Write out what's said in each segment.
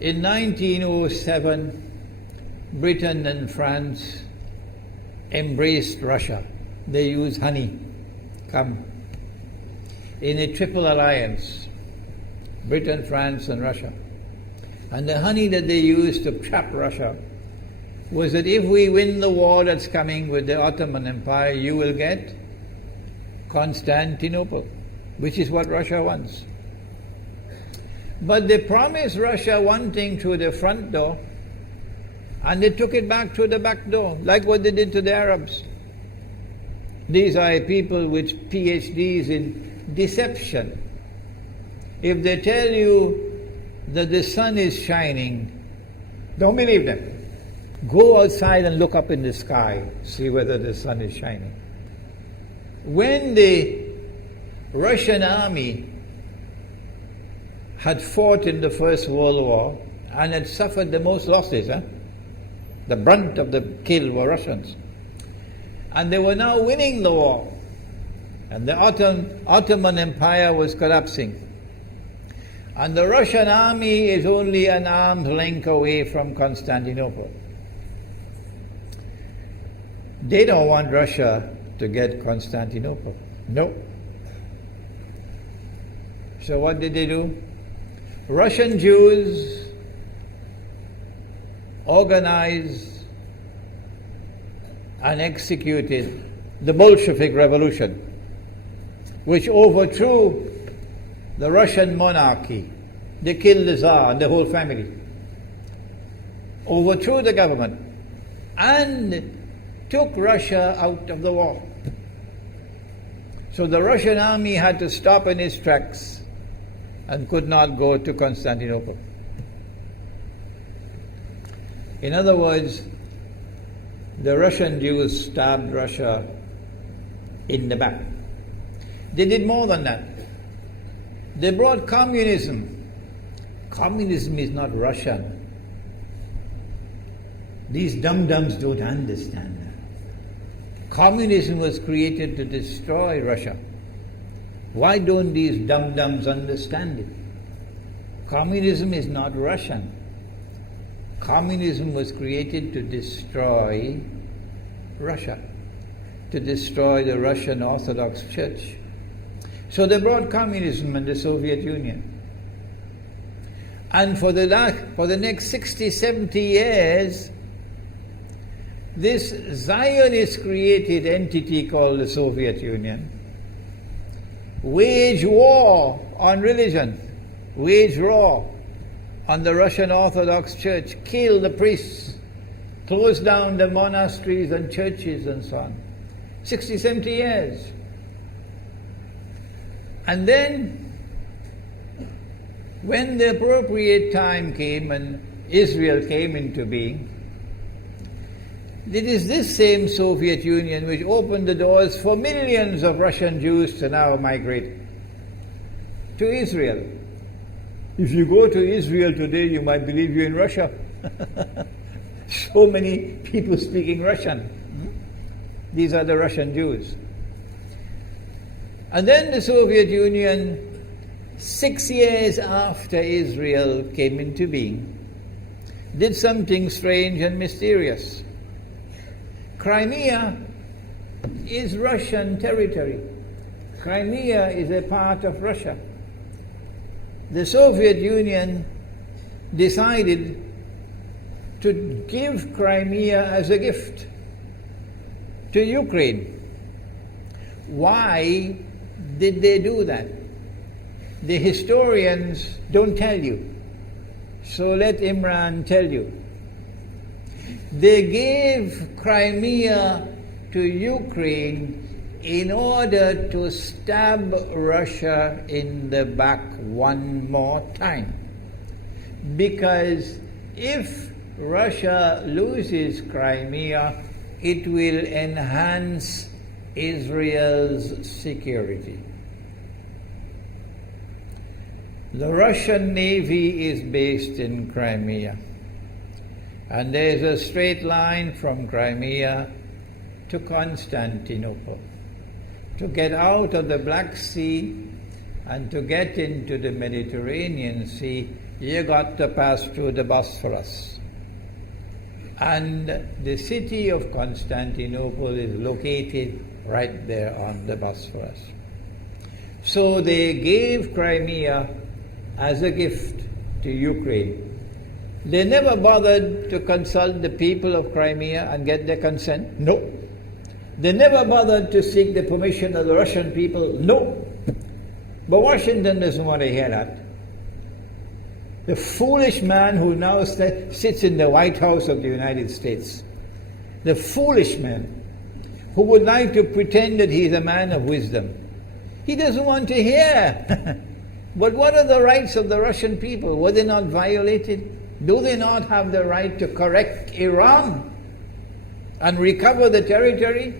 In 1907, Britain and France embraced Russia. They used honey, in a triple alliance, Britain, France and Russia. And the honey that they used to trap Russia was that if we win the war that's coming with the Ottoman Empire, you will get Constantinople, which is what Russia wants. But they promised Russia one thing through the front door, and they took it back through the back door, like what they did to the Arabs. These are people with PhDs in deception. If they tell you that the sun is shining, don't believe them. Go outside and look up in the sky, see whether the sun is shining. When the Russian army had fought in the First World War and had suffered the most losses, the brunt of the kill were Russians, and they were now winning the war, and the Ottoman Empire was collapsing, and the Russian army is only an arm's length away from Constantinople. They don't want Russia to get Constantinople. No. So what did they do? Russian Jews organized and executed the Bolshevik Revolution, which overthrew the Russian monarchy. They killed the Tsar and the whole family, overthrew the government, and took Russia out of the war. So the Russian army had to stop in its tracks and could not go to Constantinople. In other words, the Russian Jews stabbed Russia in the back. They did more than that. They brought communism. Communism is not Russian. These dum-dums don't understand that. Communism was created to destroy Russia. Why don't these dum-dums understand it? Communism is not Russian. Communism was created to destroy Russia, to destroy the Russian Orthodox Church. So they brought communism in the Soviet Union. And for the next 60, 70 years, this Zionist-created entity called the Soviet Union waged war on religion, waged war on the Russian Orthodox Church, killed the priests, closed down the monasteries and churches and so on. 60, 70 years. And then, when the appropriate time came and Israel came into being, it is this same Soviet Union which opened the doors for millions of Russian Jews to now migrate to Israel. If you go to Israel today, you might believe you're in Russia. So many people speaking Russian. These are the Russian Jews. And then the Soviet Union, 6 years after Israel came into being, did something strange and mysterious. Crimea is Russian territory. Crimea is a part of Russia. The Soviet Union decided to give Crimea as a gift to Ukraine. Why did they do that? The historians don't tell you. So let Imran tell you. They gave Crimea to Ukraine in order to stab Russia in the back one more time. Because if Russia loses Crimea, it will enhance Israel's security. The Russian Navy is based in Crimea. And there is a straight line from Crimea to Constantinople. To get out of the Black Sea and to get into the Mediterranean Sea, you got to pass through the Bosphorus. And the city of Constantinople is located right there on the Bosphorus. So they gave Crimea as a gift to Ukraine. They never bothered to consult the people of Crimea and get their consent. No. They never bothered to seek the permission of the Russian people. No. But Washington doesn't want to hear that. The foolish man who now sits in the White House of the United States, the foolish man who would like to pretend that he's a man of wisdom, he doesn't want to hear. But what are the rights of the Russian people? Were they not violated? Do they not have the right to correct Iran and recover the territory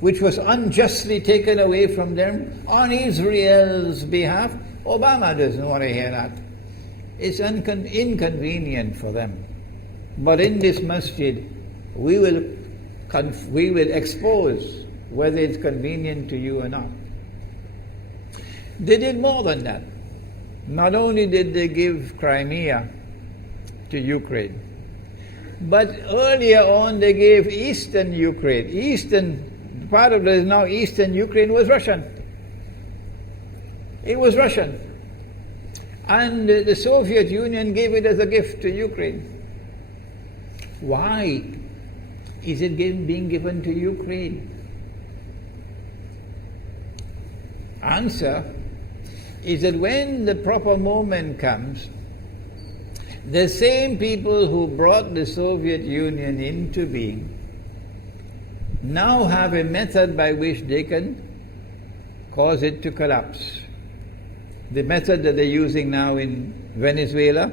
which was unjustly taken away from them on Israel's behalf? Obama doesn't want to hear that. It's inconvenient for them. But in this masjid, we will expose whether it's convenient to you or not. They did more than that. Not only did they give Crimea to Ukraine, but earlier on they gave eastern Ukraine. Eastern, part of it is now eastern Ukraine was Russian. It was Russian. And the Soviet Union gave it as a gift to Ukraine. Why is it being given to Ukraine? Answer is that when the proper moment comes, the same people who brought the Soviet Union into being now have a method by which they can cause it to collapse. The method that they're using now in Venezuela,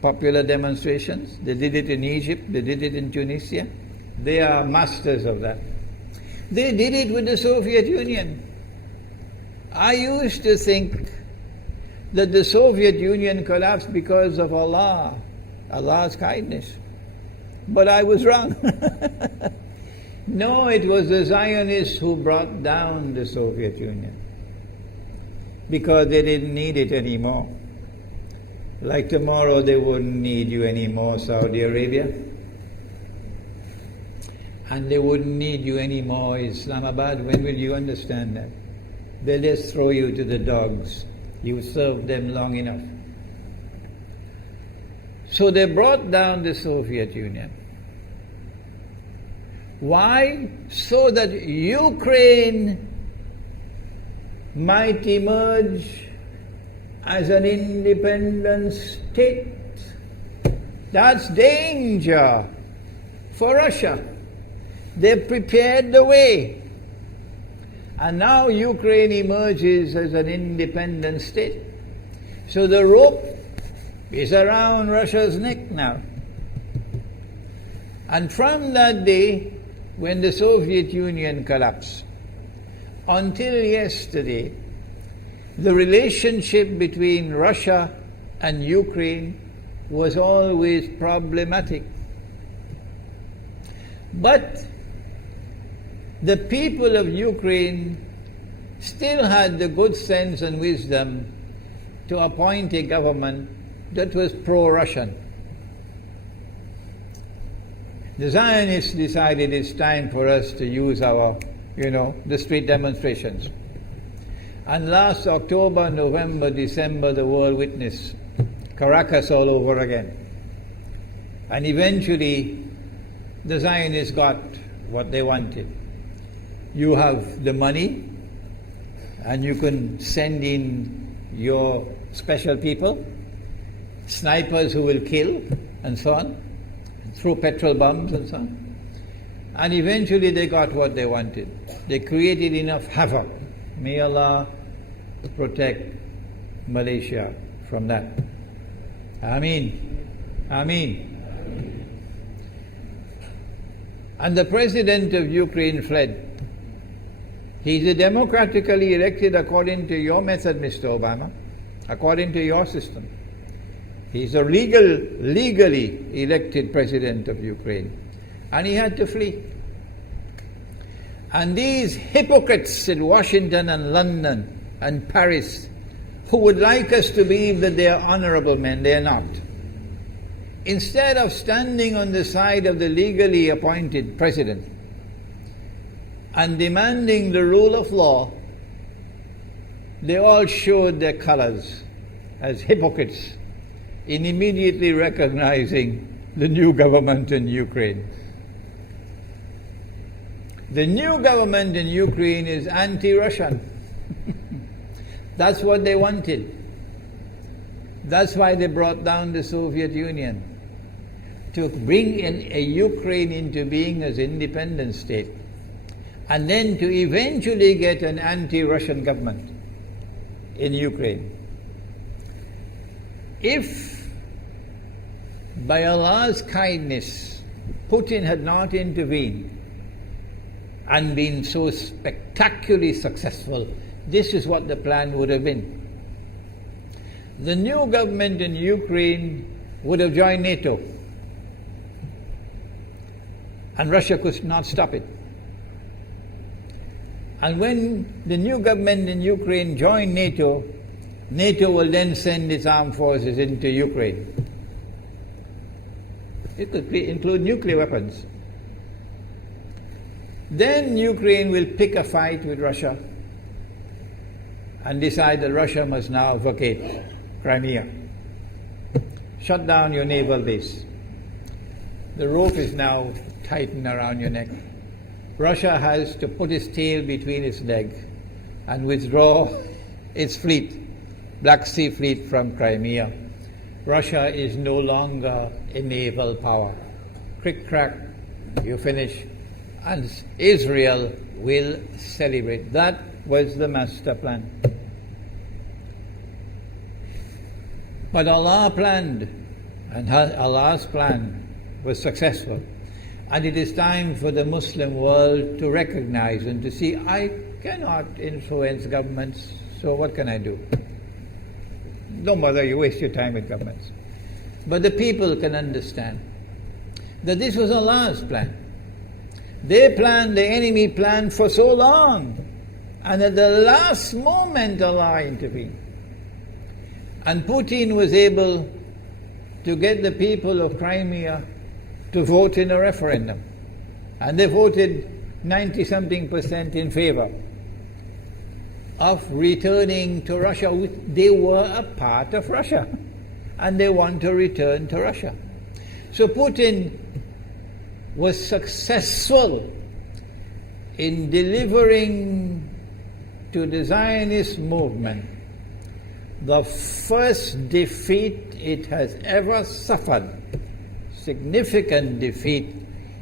popular demonstrations, they did it in Egypt, they did it in Tunisia. They are masters of that. They did it with the Soviet Union. I used to think that the Soviet Union collapsed because of Allah's kindness. But I was wrong. No, it was the Zionists who brought down the Soviet Union because they didn't need it anymore. Like tomorrow they wouldn't need you anymore, Saudi Arabia. And they wouldn't need you anymore, Islamabad. When will you understand that? They'll just throw you to the dogs. You served them long enough. So they brought down the Soviet Union. Why? So that Ukraine might emerge as an independent state. That's danger for Russia. They prepared the way. And now Ukraine emerges as an independent state. So the rope is around Russia's neck now. And from that day, when the Soviet Union collapsed, until yesterday, the relationship between Russia and Ukraine was always problematic. But the people of Ukraine still had the good sense and wisdom to appoint a government that was pro-Russian. The Zionists decided it's time for us to use our, the street demonstrations. And last October, November, December, the world witnessed Caracas all over again. And eventually, the Zionists got what they wanted. You have the money, and you can send in your special people, snipers who will kill, and so on, throw petrol bombs and so on. And eventually they got what they wanted. They created enough havoc. May Allah protect Malaysia from that. Ameen. Ameen. And the president of Ukraine fled. He's a democratically elected according to your method, Mr. Obama, according to your system. He's a legally elected president of Ukraine. And he had to flee. And these hypocrites in Washington and London and Paris who would like us to believe that they are honorable men. They are not. Instead of standing on the side of the legally appointed president and demanding the rule of law, they all showed their colors as hypocrites in immediately recognizing the new government in Ukraine. The new government in Ukraine is anti-Russian. That's what they wanted. That's why they brought down the Soviet Union, to bring in a Ukraine into being as independent state, and then to eventually get an anti-Russian government in Ukraine. If by Allah's kindness Putin had not intervened and been so spectacularly successful, this is what the plan would have been. The new government in Ukraine would have joined NATO, and Russia could not stop it. And when the new government in Ukraine joined NATO, NATO will then send its armed forces into Ukraine. It could include nuclear weapons. Then Ukraine will pick a fight with Russia and decide that Russia must now vacate Crimea. Shut down your naval base. The rope is now tightened around your neck. Russia has to put its tail between its legs and withdraw its fleet, Black Sea Fleet, from Crimea. Russia is no longer a naval power. Crick crack, you finish. And Israel will celebrate. That was the master plan. But Allah planned, and Allah's plan was successful. And it is time for the Muslim world to recognize and to see, I cannot influence governments, so what can I do? Don't bother, you waste your time with governments. But the people can understand that this was Allah's plan. They planned, the enemy planned for so long, and at the last moment Allah intervened. And Putin was able to get the people of Crimea to vote in a referendum. And they voted 90-something% in favor of returning to Russia. They were a part of Russia, and they want to return to Russia. So Putin was successful in delivering to the Zionist movement the first defeat it has ever suffered, significant defeat,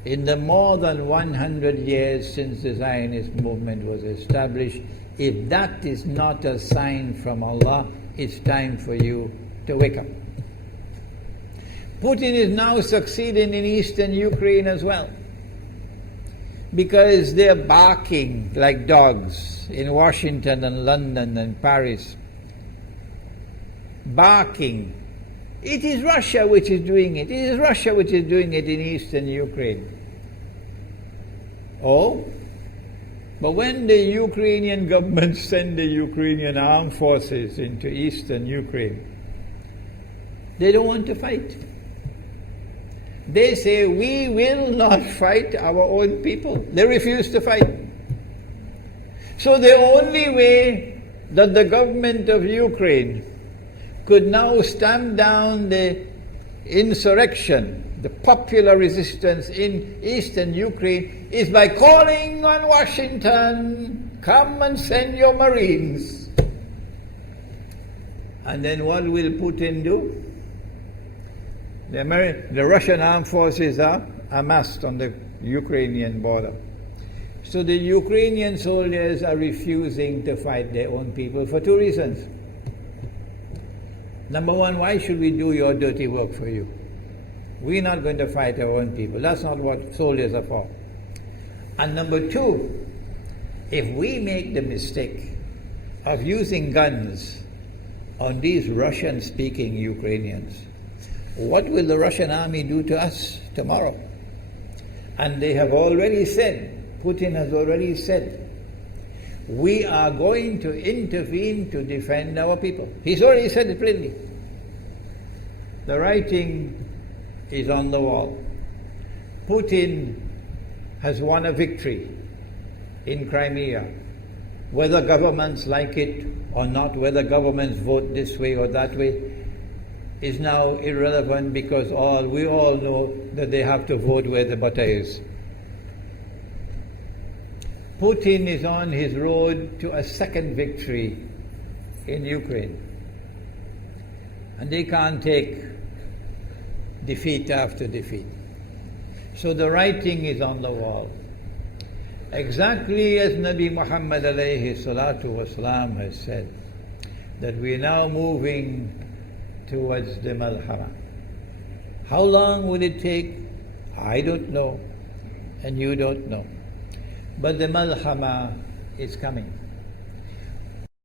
in the more than 100 years since the Zionist movement was established. If that is not a sign from Allah, it's time for you to wake up. Putin is now succeeding in eastern Ukraine as well, because they're barking like dogs in Washington and London and Paris. Barking. It is Russia which is doing it. It is Russia which is doing it in eastern Ukraine. Oh, but when the Ukrainian government send the Ukrainian armed forces into eastern Ukraine, they don't want to fight. They say, we will not fight our own people. They refuse to fight. So the only way that the government of Ukraine could now stamp down the insurrection, the popular resistance in eastern Ukraine, is by calling on Washington, come and send your Marines. And then what will Putin do? The Russian armed forces are amassed on the Ukrainian border. So the Ukrainian soldiers are refusing to fight their own people for two reasons. Number one, why should we do your dirty work for you? We're not going to fight our own people. That's not what soldiers are for. And number two, if we make the mistake of using guns on these Russian-speaking Ukrainians, what will the Russian army do to us tomorrow? And they have already said, Putin has already said, we are going to intervene to defend our people. He's already said it plainly. The writing is on the wall. Putin has won a victory in Crimea. Whether governments like it or not, whether governments vote this way or that way, is now irrelevant, because we all know that they have to vote where the butter is. Putin is on his road to a second victory in Ukraine. And they can't take defeat after defeat. So the writing is on the wall. Exactly as Nabi Muhammad alayhi salatu wasalam has said, that we are now moving towards the Malhama. How long will it take? I don't know, and you don't know. But the Malhama is coming.